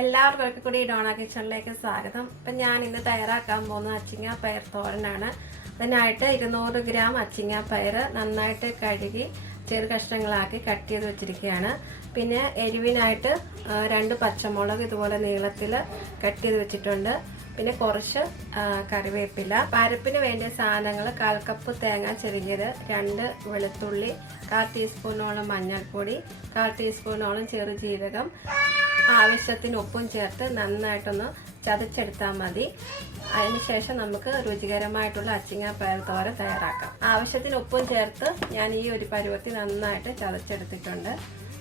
എല്ലാവർക്കും ഒരിക്കൽ കൂടി ഡോണ കിച്ചണിലേക്ക് സ്വാഗതം. അപ്പം ഞാൻ ഇന്ന് തയ്യാറാക്കാൻ പോകുന്ന അച്ചിങ്ങ പയർ തോരനാണ്. അതിനായിട്ട് 200 ഗ്രാം അച്ചിങ്ങ പയർ നന്നായിട്ട് കഴുകി ചെറു കഷ്ണങ്ങളാക്കി കട്ട് ചെയ്ത് വെച്ചിരിക്കുകയാണ്. പിന്നെ എരിവിനായിട്ട് 2 പച്ചമുളക് ഇതുപോലെ നീളത്തിൽ കട്ട് ചെയ്ത് വെച്ചിട്ടുണ്ട്. പിന്നെ കുറച്ച് കറിവേപ്പില. പരിപ്പിന് വേണ്ടിയ സാധനങ്ങൾ: 1/4 കപ്പ് തേങ്ങ ചെറിയത്, 2 വെളുത്തുള്ളി, 1/4 ടീസ്പൂണോളം മഞ്ഞൾപ്പൊടി, 1/4 ടീസ്പൂണോളം ചെറുജീരകം, ആവശ്യത്തിന് ഉപ്പും ചേർത്ത് നന്നായിട്ടൊന്ന് ചതച്ചെടുത്താൽ മതി. അതിനുശേഷം നമുക്ക് രുചികരമായിട്ടുള്ള അച്ചിങ്ങ പയർ തോരൻ തയ്യാറാക്കാം. ആവശ്യത്തിന് ഉപ്പും ചേർത്ത് ഞാൻ ഈ ഒരു പരുവത്തിൽ നന്നായിട്ട് ചതച്ചെടുത്തിട്ടുണ്ട്.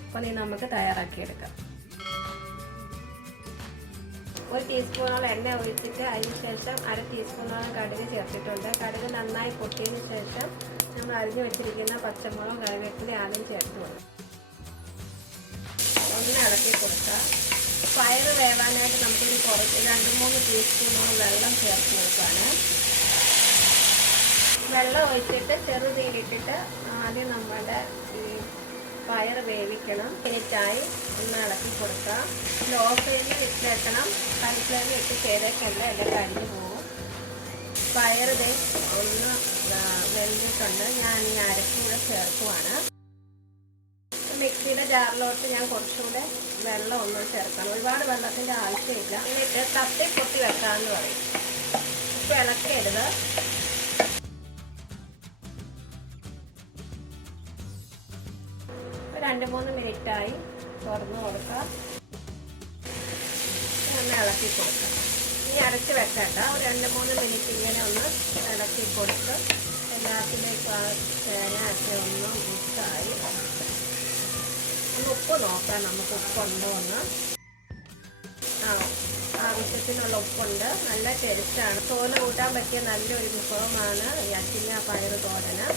അപ്പോൾ ഇനി നമുക്ക് തയ്യാറാക്കിയെടുക്കാം. 1 ടീസ്പൂണോളം എണ്ണ ഒഴിച്ചിട്ട് അതിനുശേഷം 1/2 ടീസ്പൂണോളം കടുക് ചേർത്തിട്ടുണ്ട്. കടുക് നന്നായി പൊട്ടിയതിന് ശേഷം നമ്മൾ അരിഞ്ഞു വെച്ചിരിക്കുന്ന പച്ചമുളകും കറിവേപ്പിലയും ആദ്യം ചേർത്ത് കൊടുക്കും. ഒന്ന് ഇളക്കി കൊടുക്കുക. പയർ വേവാനായിട്ട് നമുക്കൊരു കുറച്ച് 2-3 ടീസ്പൂണോളം വെള്ളം ചേർത്ത് കൊടുക്കുകയാണ്. വെള്ളം ഒഴിച്ചിട്ട് ചെറുതീയിലിട്ടിട്ട് ആദ്യം നമ്മുടെ ഈ പയർ വേവിക്കണം. മിനിറ്റായി ഒന്ന് ഇളക്കി കൊടുക്കുക. ലോ ഫ്ലെയിമിൽ വെച്ചേക്കണം. ഹൈ ഫ്ലെയിമിൽ ഇട്ട് ചെയ്തേക്കല്ല, എല്ലാം കരിഞ്ഞു പോകും. പയർ ഒന്ന് വെന്തിട്ടുണ്ട്. ഞാൻ ഈ അരക്കൂടെ ചേർക്കുവാണ്. മിക്സിയുടെ ജാറിലോട്ട് ഞാൻ കുറച്ചുകൂടെ വെള്ളം ഒന്ന് ചേർക്കണം. ഒരുപാട് വെള്ളത്തിൻ്റെ ആവശ്യമില്ല. എന്നിട്ട് തട്ടി പൊട്ടി വെക്കാമെന്ന് പറയും. ഇപ്പോൾ ഇളക്കരുത്. ഒരു 2-3 മിനിറ്റായി തുറന്ന് കൊടുക്കുക. ഒന്ന് ഇളക്കി കൊടുക്കുക. ഇനി അരച്ച് വെക്കണ്ട. ഒരു 2-3 മിനിറ്റ് ഇങ്ങനെ ഒന്ന് ഇളക്കി കൊടുത്ത് എല്ലാത്തിലേക്ക് തേങ്ങയൊക്കെ ഒന്ന് മിക്സായി ഉപ്പ് നോക്കാം. നമുക്ക് ഉപ്പുണ്ടോ എന്ന്. ആവശ്യത്തിനുള്ള ഉപ്പുണ്ട്. നല്ല ടേസ്റ്റാണ്. തോല് കൂട്ടാൻ പറ്റിയ നല്ലൊരു വിഭവമാണ് ഈ അച്ചിങ്ങ പയർ തോരന്.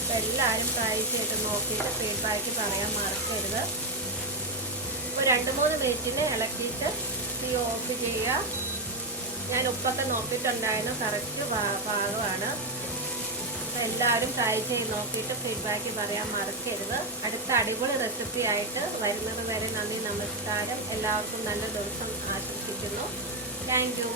അപ്പോൾ എല്ലാവരും ട്രൈ ചെയ്ത് നോക്കിയിട്ട് ഫീഡ്ബാക്ക് പറയാൻ മറക്കരുത്. ഇപ്പോൾ 2-3 മിനിറ്റിന് ഇളക്കിയിട്ട് തീ ഓഫ് ചെയ്യുക. ഞാൻ ഉപ്പൊക്കെ നോക്കിയിട്ടുണ്ടായിരുന്നു. കറക്റ്റ് പാകമാണ്. എല്ലാവരും ട്രൈ ചെയ്ത് നോക്കിയിട്ട് ഫീഡ്ബാക്ക് പറയാൻ മറക്കരുത്. അടുത്ത അടിപൊളി റെസിപ്പി ആയിട്ട് വരുന്നത് വരെ നന്ദി, നമസ്കാരം. എല്ലാവർക്കും നല്ല ദിവസം ആശംസിക്കുന്നു. Thank you.